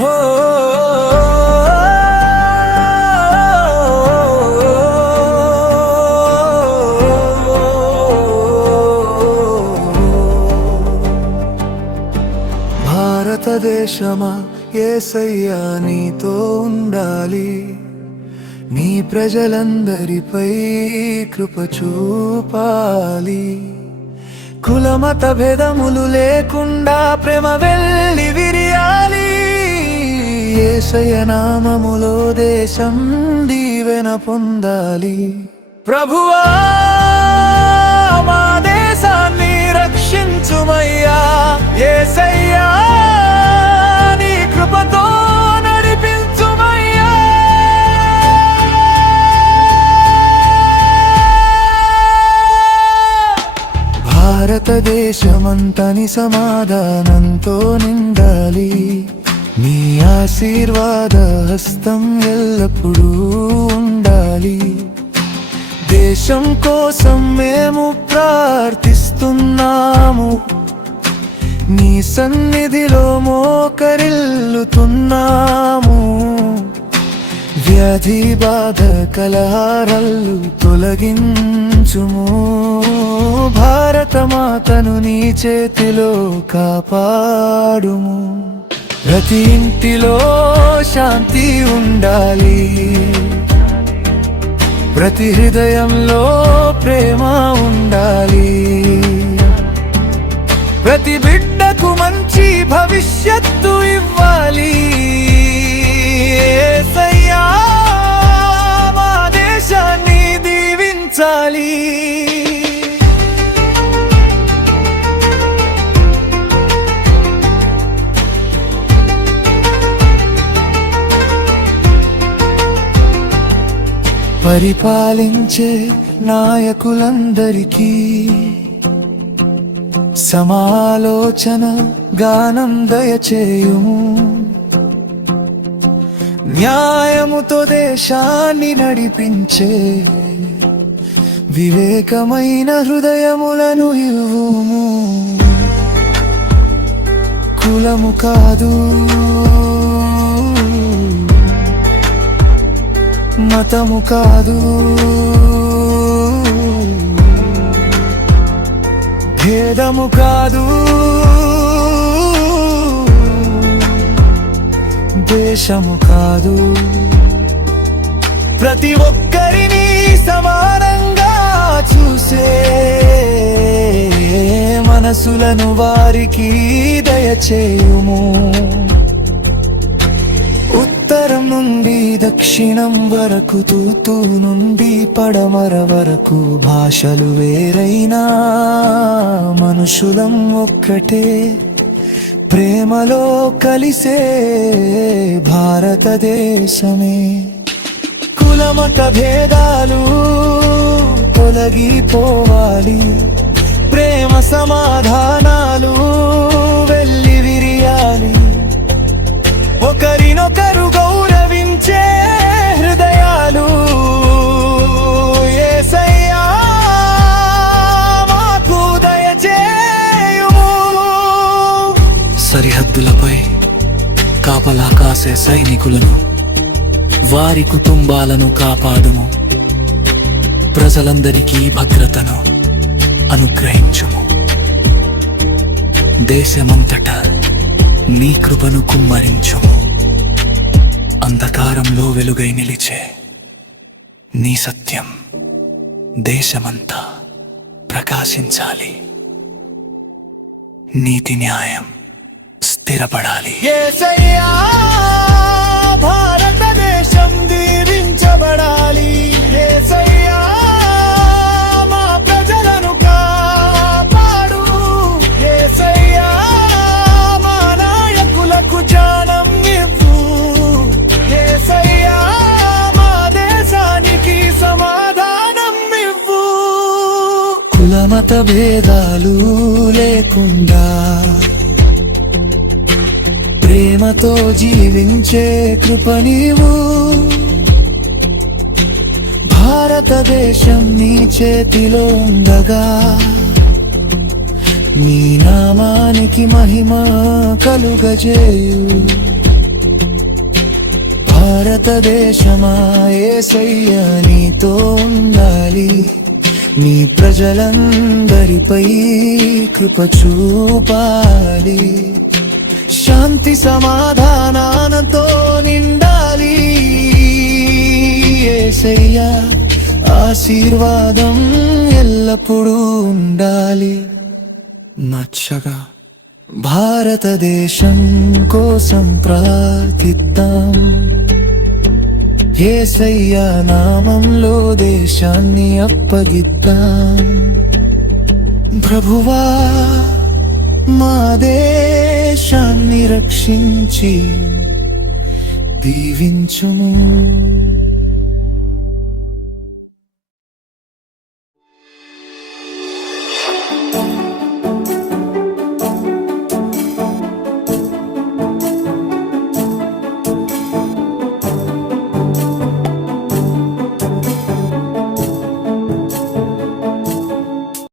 హో భారతదేశమా, యేసయ్యా నీతో ఉండాలి, నీ ప్రజలందరిపై కృప చూపాలి. కులమత భేదములు లేకుండా ప్రేమ వెళ్ళి విరియాలి. యేసయ్య నామములో దేశం దీవెన పొందాలి. ప్రభువా మా దేశాన్ని రక్షించుమయ్యా, యేసయ్యా నీ కృపతో నడిపించుమయ్యా. భారతదేశమంతని సమాధానంతో నిండాలి, నీ ఆశీర్వాద హస్తం ఎల్లప్పుడూ ఉండాలి. దేశం కోసం మేము ప్రార్థిస్తున్నాము, నీ సన్నిధిలో మోకరిల్లుతున్నాము. వ్యాధి బాధ కలహారాలు తొలగించుము, భారత మాతను నీ చేతిలో కాపాడుము. ప్రతి ఇంటిలో శాంతి ఉండాలి, ప్రతి హృదయంలో ప్రేమ ఉండాలి. ప్రతి బిడ్డకు మంచి భవిష్యత్తు ఇవ్వాలి. యేసయ్యా మా దేశాన్ని దీవించాలి. పరిపాలించే నాయకులందరికీ సమాలోచన గానం దయచేయుము. న్యాయముతో దేశాన్ని నడిపించే వివేకమైన హృదయములను ఇవ్వుము. కులము కాదు, మతము కాదు, భేదము కాదు, దేశము కాదు. ప్రతి ఒక్కరిని సమానంగా చూసే మనసులను వారికి దయచేయుము. ఉత్తరం నుండి దక్షిణం వరకు, తూర్పు నుండి పడమర వరకు, భాషలు వేరైనా మనుషులం ఒక్కటే, ప్రేమలో కలిసే భారతదేశమే. కులమత భేదాలు తొలగిపోవాలి, ప్రేమ సమాధానాలు వెళ్ళి విరియాలి. ఒకరినొకరు గౌరవించే హృదయాలు యేసయ్యా మాకు దయచేయుము. సరిహద్దులపై కాపలా కాసే సైనికులను, వారి కుటుంబాలను కాపాడుము. ప్రజలందరికీ భద్రతను అనుగ్రహించుము. దేశమంతటా నీ కృపను కుమ్మరించుము. అంధకారంలో వెలుగై నిలిచే నీ సత్యం దేశమంతా ప్రకాశించాలి. నీతి న్యాయం స్థిరపడాలి. యేసయ్యా భారతదేశం దీవించబడాలి. యేసయ్యా మా ప్రజలను కాపాడు. యేసయ్యా మా నాయకులకు జ్ఞానం ఇవ్వు. యేసయ్యా మా దేశానికి సమాధానం ఇవ్వు. కులమత భేదాలు లేకుండా ప్రేమతో జీవించే కృప నీవు. భారతదేశం నీ చేతిలో ఉండగా నీ నామానికి మహిమ కలుగజేయు. భారతదేశమా యేసయ్య నీతో ఉండాలి, నీ ప్రజలందరిపై కృప చూపాలి, శాంతి సమాధానాలతో నిండాలి. యేసయ్య ఆశీర్వాదం ఎల్లప్పుడూ ఉండాలి. నచ్చగా భారతదేశం కోసం ప్రార్థిద్దాం, యేసయ్య నామంలో దేశాన్ని అప్పగిద్దాం. ప్రభువా మా దేశాన్ని రక్షించి దీవించుము.